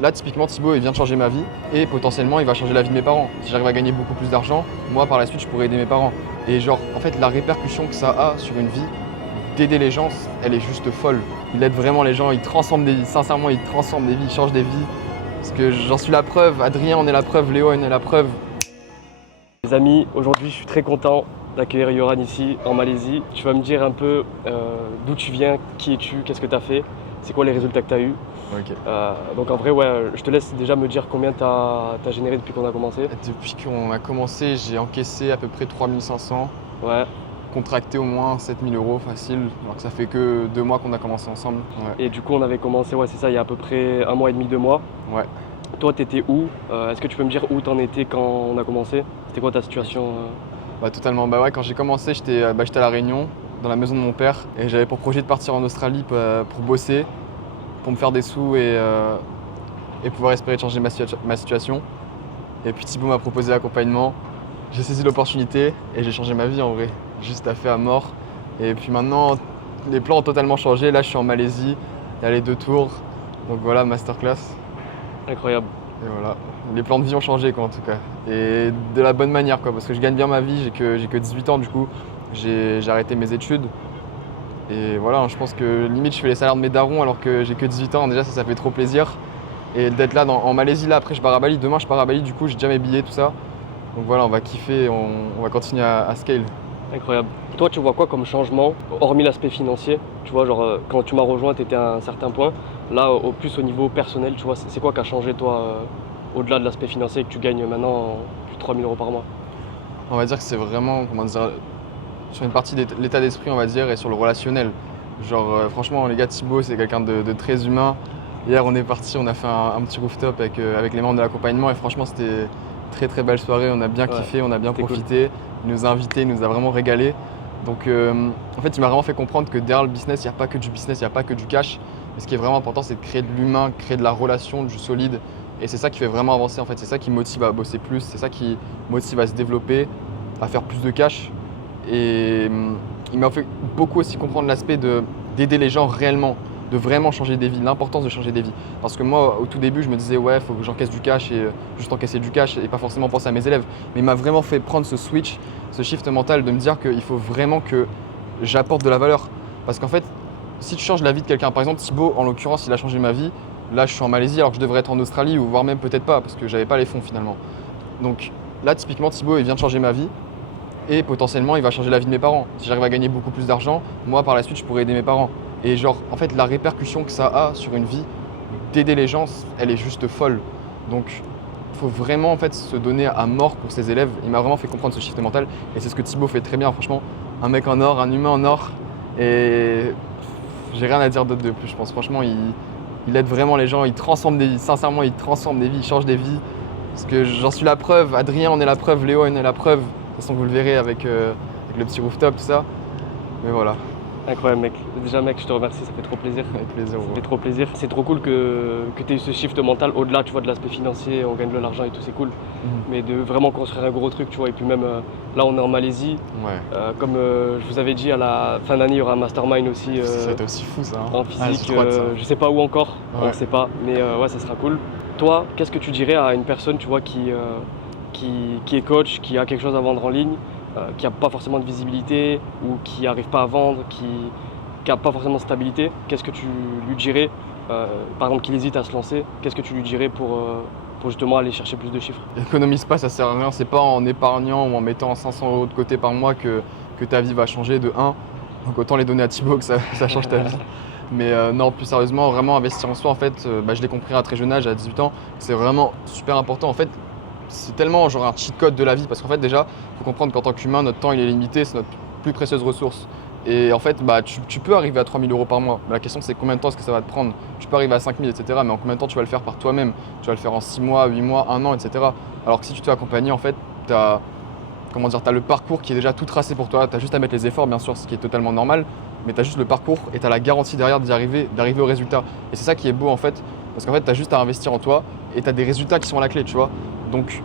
là, typiquement, Thibaut, il vient de changer ma vie et potentiellement, il va changer la vie de mes parents. Si j'arrive à gagner beaucoup plus d'argent, moi, par la suite, je pourrais aider mes parents. Et genre, en fait, la répercussion que ça a sur une vie, d'aider les gens, elle est juste folle. Il aide vraiment les gens, il transforme des vies. Sincèrement, il transforme des vies, il change des vies. Parce que j'en suis la preuve, Adrien en est la preuve, Léo en est la preuve. Les amis, aujourd'hui, je suis très content d'accueillir Yoran ici, en Malaisie. Tu vas me dire un peu d'où tu viens, qui es-tu, qu'est-ce que tu as fait, c'est quoi les résultats que tu as eus. Ok. Donc en vrai, ouais, je te laisse déjà me dire combien tu as généré depuis qu'on a commencé. Depuis qu'on a commencé, j'ai encaissé à peu près 3500, Ouais. contracté au moins 7000 € facile, alors que ça fait que 2 mois qu'on a commencé ensemble. Ouais. Et du coup, on avait commencé, ouais, c'est ça, il y a à peu près 1 mois et demi, 2 mois. Ouais. Toi, t'étais où? Est-ce que tu peux me dire où t'en étais quand on a commencé? C'était quoi ta situation? Bah totalement, bah ouais, quand j'ai commencé, j'étais à La Réunion, dans la maison de mon père, et j'avais pour projet de partir en Australie pour bosser, pour me faire des sous et pouvoir espérer de changer ma situation. Et puis Thibaut m'a proposé l'accompagnement, j'ai saisi l'opportunité et j'ai changé ma vie en vrai, juste à fait à mort. Et puis maintenant, les plans ont totalement changé, là je suis en Malaisie, il y a les 2 tours, donc voilà, masterclass. Incroyable. Et voilà, les plans de vie ont changé quoi en tout cas. Et de la bonne manière quoi, parce que je gagne bien ma vie, j'ai que 18 ans du coup, j'ai arrêté mes études. Et voilà, je pense que limite je fais les salaires de mes darons alors que j'ai que 18 ans, déjà ça fait trop plaisir. Et d'être là en Malaisie, là après je pars à Bali, demain je pars à Bali, du coup j'ai déjà mes billets, tout ça. Donc voilà, on va kiffer, on va continuer à scale. Incroyable. Toi, tu vois quoi comme changement, hormis l'aspect financier? Tu vois, genre, quand tu m'as rejoint, tu étais à un certain point. Là, au plus au niveau personnel, tu vois, c'est quoi qui a changé, toi, au-delà de l'aspect financier que tu gagnes maintenant plus de 3000 € par mois? On va dire que c'est vraiment, comment dire, sur une partie de l'état d'esprit, on va dire, et sur le relationnel. Genre, franchement, les gars, Thibaut, c'est quelqu'un de très humain. Hier, on est parti, on a fait un petit rooftop avec les membres de l'accompagnement, et franchement, c'était très très belle soirée. On a bien kiffé, on a bien profité. Il nous a invités, il nous a vraiment régalé. Donc, en fait, il m'a vraiment fait comprendre que derrière le business, il n'y a pas que du business, il n'y a pas que du cash. Mais ce qui est vraiment important, c'est de créer de l'humain, créer de la relation, du solide. Et c'est ça qui fait vraiment avancer, en fait. C'est ça qui motive à bosser plus, c'est ça qui motive à se développer, à faire plus de cash. Et il m'a fait beaucoup aussi comprendre l'aspect d'aider les gens réellement, de vraiment changer des vies, l'importance de changer des vies. Parce que moi, au tout début, je me disais, ouais, il faut que j'encaisse du cash et juste encaisser du cash et pas forcément penser à mes élèves. Mais il m'a vraiment fait prendre ce switch, ce shift mental de me dire qu'il faut vraiment que j'apporte de la valeur. Parce qu'en fait, si tu changes la vie de quelqu'un, par exemple, Thibaut, en l'occurrence, il a changé ma vie. Là, je suis en Malaisie alors que je devrais être en Australie ou voire même peut-être pas parce que j'avais pas les fonds finalement. Donc là, typiquement, Thibaut, il vient de changer ma vie. Et potentiellement, il va changer la vie de mes parents. Si j'arrive à gagner beaucoup plus d'argent, moi, par la suite, je pourrais aider mes parents. Et genre, en fait, la répercussion que ça a sur une vie, d'aider les gens, elle est juste folle. Donc, il faut vraiment en fait se donner à mort pour ses élèves. Il m'a vraiment fait comprendre ce shift mental. Et c'est ce que Thibaut fait très bien, franchement. Un mec en or, un humain en or. Et j'ai rien à dire d'autre de plus, je pense. Franchement, il aide vraiment les gens, il transforme des vies. Sincèrement, il transforme des vies, il change des vies. Parce que j'en suis la preuve, Adrien en est la preuve, Léo en est la preuve. De toute façon, vous le verrez avec le petit rooftop, tout ça. Mais voilà. Incroyable, mec. Déjà, mec, je te remercie, ça fait trop plaisir. Avec plaisir. Ça fait trop plaisir. C'est trop cool que tu aies eu ce shift mental au-delà, tu vois, de l'aspect financier, on gagne de l'argent et tout, c'est cool. Mais de vraiment construire un gros truc, tu vois. Et puis même là, on est en Malaisie. Ouais. Comme je vous avais dit, à la fin d'année, il y aura un mastermind aussi Ça va être aussi fou ça. en physique. Je sais pas où encore, on ne sait pas. Mais ouais, ça sera cool. Toi, qu'est-ce que tu dirais à une personne, tu vois, qui est coach, qui a quelque chose à vendre en ligne, qui n'a pas forcément de visibilité ou qui n'arrive pas à vendre, qui n'a pas forcément de stabilité? Qu'est-ce que tu lui dirais, par exemple, qu'il hésite à se lancer, qu'est-ce que tu lui dirais pour justement aller chercher plus de chiffres? Économise pas, ça sert à rien. C'est pas en épargnant ou en mettant 500 € de côté par mois que ta vie va changer de 1. Donc autant les donner à Thibaut que ça change ta vie. Mais non, plus sérieusement, vraiment investir en soi, en fait, je l'ai compris à très jeune âge, à 18 ans, c'est vraiment super important. En fait, c'est tellement genre un cheat code de la vie parce qu'en fait déjà, il faut comprendre qu'en tant qu'humain, notre temps il est limité, c'est notre plus précieuse ressource. Et en fait, tu peux arriver à 3000 € par mois. Mais la question c'est combien de temps est-ce que ça va te prendre? Tu peux arriver à 5000, etc. Mais en combien de temps tu vas le faire par toi-même? Tu vas le faire en 6 mois, 8 mois, 1 an, etc. Alors que si tu te fais accompagner, en fait, tu as le parcours qui est déjà tout tracé pour toi. Tu as juste à mettre les efforts, bien sûr, ce qui est totalement normal. Mais tu as juste le parcours et tu as la garantie derrière d'arriver au résultat. Et c'est ça qui est beau en fait. Parce qu'en fait, tu as juste à investir en toi et tu as des résultats qui sont à la clé, tu vois. Donc,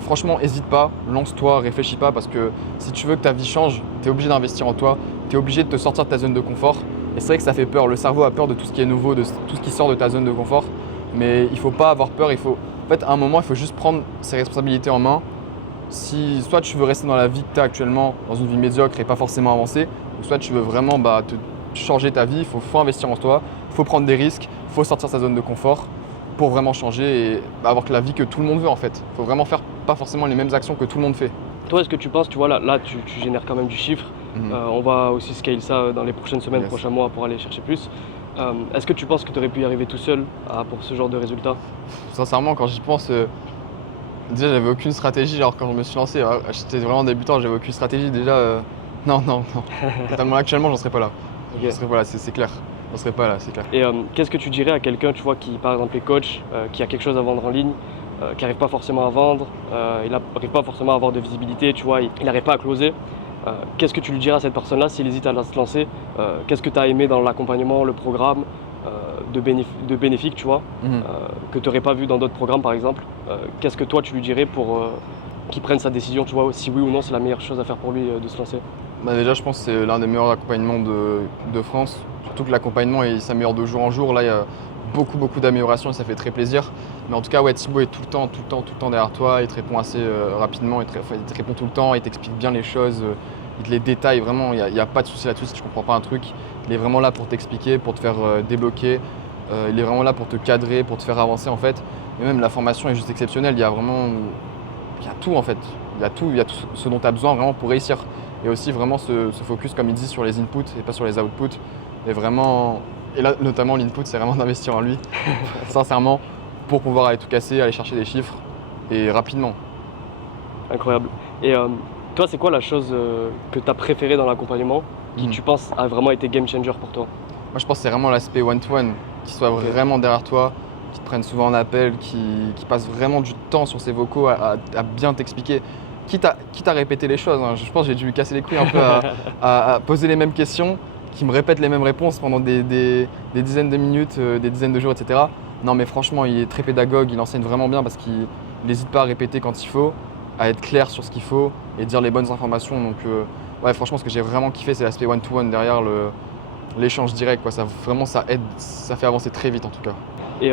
franchement, n'hésite pas, lance-toi, réfléchis pas parce que si tu veux que ta vie change, tu es obligé d'investir en toi, tu es obligé de te sortir de ta zone de confort. Et c'est vrai que ça fait peur, le cerveau a peur de tout ce qui est nouveau, de tout ce qui sort de ta zone de confort. mais il faut pas avoir peur. En fait, à un moment, il faut juste prendre ses responsabilités en main. Si soit tu veux rester dans la vie que tu as actuellement, dans une vie médiocre et pas forcément avancer, ou soit tu veux vraiment te changer ta vie, il faut investir en toi, il faut prendre des risques, il faut sortir de sa zone de confort pour vraiment changer et avoir la vie que tout le monde veut en fait. Il faut vraiment faire pas forcément les mêmes actions que tout le monde fait. Toi, est-ce que tu penses, tu vois, là tu génères quand même du chiffre. On va aussi scale ça dans les prochaines semaines, Yes. prochains mois pour aller chercher plus. Est-ce que tu penses que tu aurais pu y arriver tout seul pour ce genre de résultat? Sincèrement, quand j'y pense, déjà j'avais aucune stratégie. Alors quand je me suis lancé, j'étais vraiment débutant, j'avais aucune stratégie. Déjà, non. Totalement, actuellement, j'en serais pas là. Ok. J'en serais pas là, c'est clair. J'en serais pas là, c'est clair. Et qu'est-ce que tu dirais à quelqu'un, tu vois, qui par exemple est coach, qui a quelque chose à vendre en ligne, qui n'arrive pas forcément à vendre, il n'arrive pas forcément à avoir de visibilité, tu vois, il n'arrive pas à closer. Qu'est-ce que tu lui dirais à cette personne-là s'il hésite à se lancer? Qu'est-ce que tu as aimé dans l'accompagnement, le programme de bénéfique, tu vois, que tu n'aurais pas vu dans d'autres programmes par exemple? Qu'est-ce que toi tu lui dirais pour qu'il prenne sa décision, tu vois, si oui ou non c'est la meilleure chose à faire pour lui de se lancer? Déjà, je pense que c'est l'un des meilleurs accompagnements de France. Surtout que l'accompagnement il s'améliore de jour en jour. Là, il y a beaucoup d'améliorations et ça fait très plaisir. Mais en tout cas, ouais, Thibaut est tout le temps derrière toi. Il te répond assez rapidement, il te répond tout le temps, il t'explique bien les choses, il te les détaille vraiment. Il n'y a pas de souci là-dessus si tu comprends pas un truc. Il est vraiment là pour t'expliquer, pour te faire débloquer. Il est vraiment là pour te cadrer, pour te faire avancer en fait. Et même la formation est juste exceptionnelle. Il y a tout en fait. Il y a tout ce dont tu as besoin vraiment pour réussir. Et aussi vraiment se focus, comme il dit, sur les inputs et pas sur les outputs. Et là, notamment l'input, c'est vraiment d'investir en lui, sincèrement, pour pouvoir aller tout casser, aller chercher des chiffres et rapidement. Incroyable. Et toi, c'est quoi la chose que tu as préférée dans l'accompagnement qui, tu penses, a vraiment été game changer pour toi? Moi, je pense que c'est vraiment l'aspect one-to-one, qui soit vraiment derrière toi, qui te prenne souvent en appel, qui passe vraiment du temps sur ses vocaux à bien t'expliquer. Quitte à répéter les choses, hein. Je pense que j'ai dû lui casser les couilles un peu à poser les mêmes questions, qui me répète les mêmes réponses pendant des dizaines de minutes, des dizaines de jours, etc. Non mais franchement, il est très pédagogue, il enseigne vraiment bien parce qu'il n'hésite pas à répéter quand il faut, à être clair sur ce qu'il faut et dire les bonnes informations. Donc ouais, franchement, ce que j'ai vraiment kiffé, c'est l'aspect one-to-one derrière l'échange direct, quoi. Ça aide, ça fait avancer très vite en tout cas. Et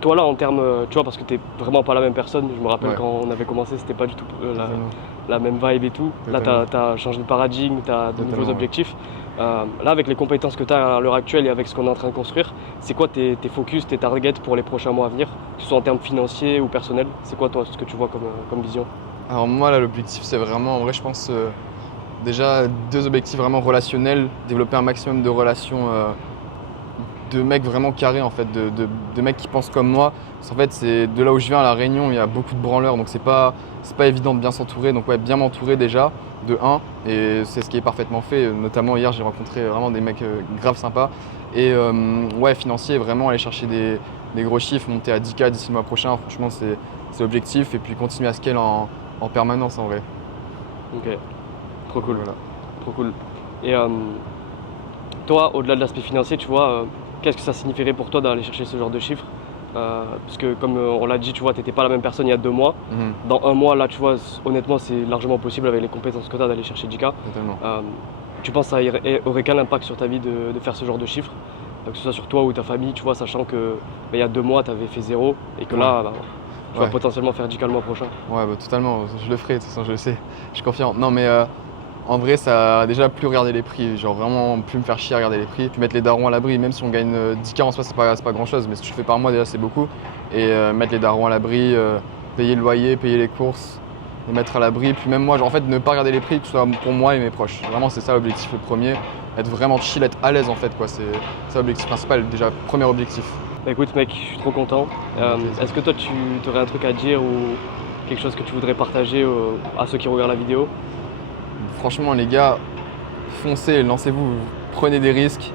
toi là en termes, tu vois, parce que t'es vraiment pas la même personne, je me rappelle Ouais. quand on avait commencé, c'était pas du tout Totalement. la même vibe et tout. Là Totalement. t'as changé de paradigme, t'as de Totalement, nouveaux ouais. objectifs. Là avec les compétences que t'as à l'heure actuelle et avec ce qu'on est en train de construire, c'est quoi tes focus, tes targets pour les prochains mois à venir, que ce soit en termes financiers ou personnels? C'est quoi toi ce que tu vois comme vision? Alors moi là, l'objectif c'est vraiment, en vrai je pense, déjà 2 objectifs vraiment relationnels, développer un maximum de relations de mecs vraiment carrés en fait, de mecs qui pensent comme moi. Parce qu'en fait, c'est de là où je viens à La Réunion, il y a beaucoup de branleurs, donc c'est pas évident de bien s'entourer. Donc ouais, bien m'entourer déjà, de 1, et c'est ce qui est parfaitement fait. Notamment hier, j'ai rencontré vraiment des mecs grave sympas. Et ouais, financier, vraiment aller chercher des gros chiffres, monter à 10K d'ici le mois prochain, franchement c'est l'objectif. Et puis continuer à scale en permanence en vrai. Ok, trop cool. Voilà. Trop cool. Et toi, au-delà de l'aspect financier, tu vois, qu'est-ce que ça signifierait pour toi d'aller chercher ce genre de chiffres? Parce que comme on l'a dit, tu vois, t'étais pas la même personne il y a 2 mois. Mhm, Dans 1 mois, là, tu vois, honnêtement, c'est largement possible avec les compétences que tu as d'aller chercher 10K. totalement. Tu penses que ça aurait quel impact sur ta vie de faire ce genre de chiffres? Que ce soit sur toi ou ta famille, tu vois, sachant que il y a 2 mois, tu avais fait 0 et que là, tu vas Ouais. potentiellement faire 10K le mois prochain. Ouais, totalement, je le ferai, de toute façon, je le sais, je suis confiant. Non, mais en vrai, ça a déjà plus regarder les prix, genre vraiment plus me faire chier à regarder les prix, puis mettre les darons à l'abri, même si on gagne 10K en soi, c'est pas grand chose, mais si tu le fais par mois, déjà, c'est beaucoup. Et mettre les darons à l'abri, payer le loyer, payer les courses, les mettre à l'abri, puis même moi, genre en fait, ne pas regarder les prix, que ce soit pour moi et mes proches. Vraiment, c'est ça l'objectif le premier, être vraiment chill, être à l'aise en fait, quoi. C'est ça l'objectif principal, déjà, premier objectif. Bah écoute mec, je suis trop content. Plaisir. Est-ce que toi tu aurais un truc à dire ou quelque chose que tu voudrais partager à ceux qui regardent la vidéo? Franchement, les gars, foncez, lancez-vous, prenez des risques,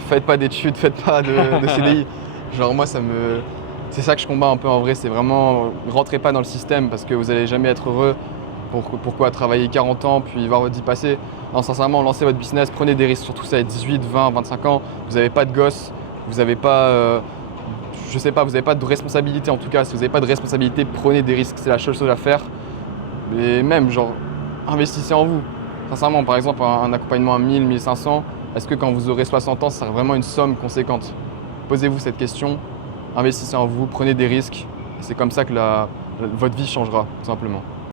faites pas d'études, faites pas de CDI. Genre moi, c'est ça que je combats un peu en vrai, c'est vraiment, rentrez pas dans le système parce que vous allez jamais être heureux. Pourquoi travailler 40 ans puis voir votre vie passer? Non, sincèrement, lancez votre business, prenez des risques, surtout ça à 18, 20, 25 ans, vous n'avez pas de gosse, vous n'avez pas, je sais pas, vous n'avez pas de responsabilité en tout cas. Si vous n'avez pas de responsabilité, prenez des risques, c'est la seule chose à faire. Et même, genre, investissez en vous. Sincèrement, par exemple, un accompagnement à 1000, 1500, est-ce que quand vous aurez 60 ans, ça sera vraiment une somme conséquente? Posez-vous cette question investissez en vous, prenez des risques. C'est comme ça que votre vie changera, tout simplement.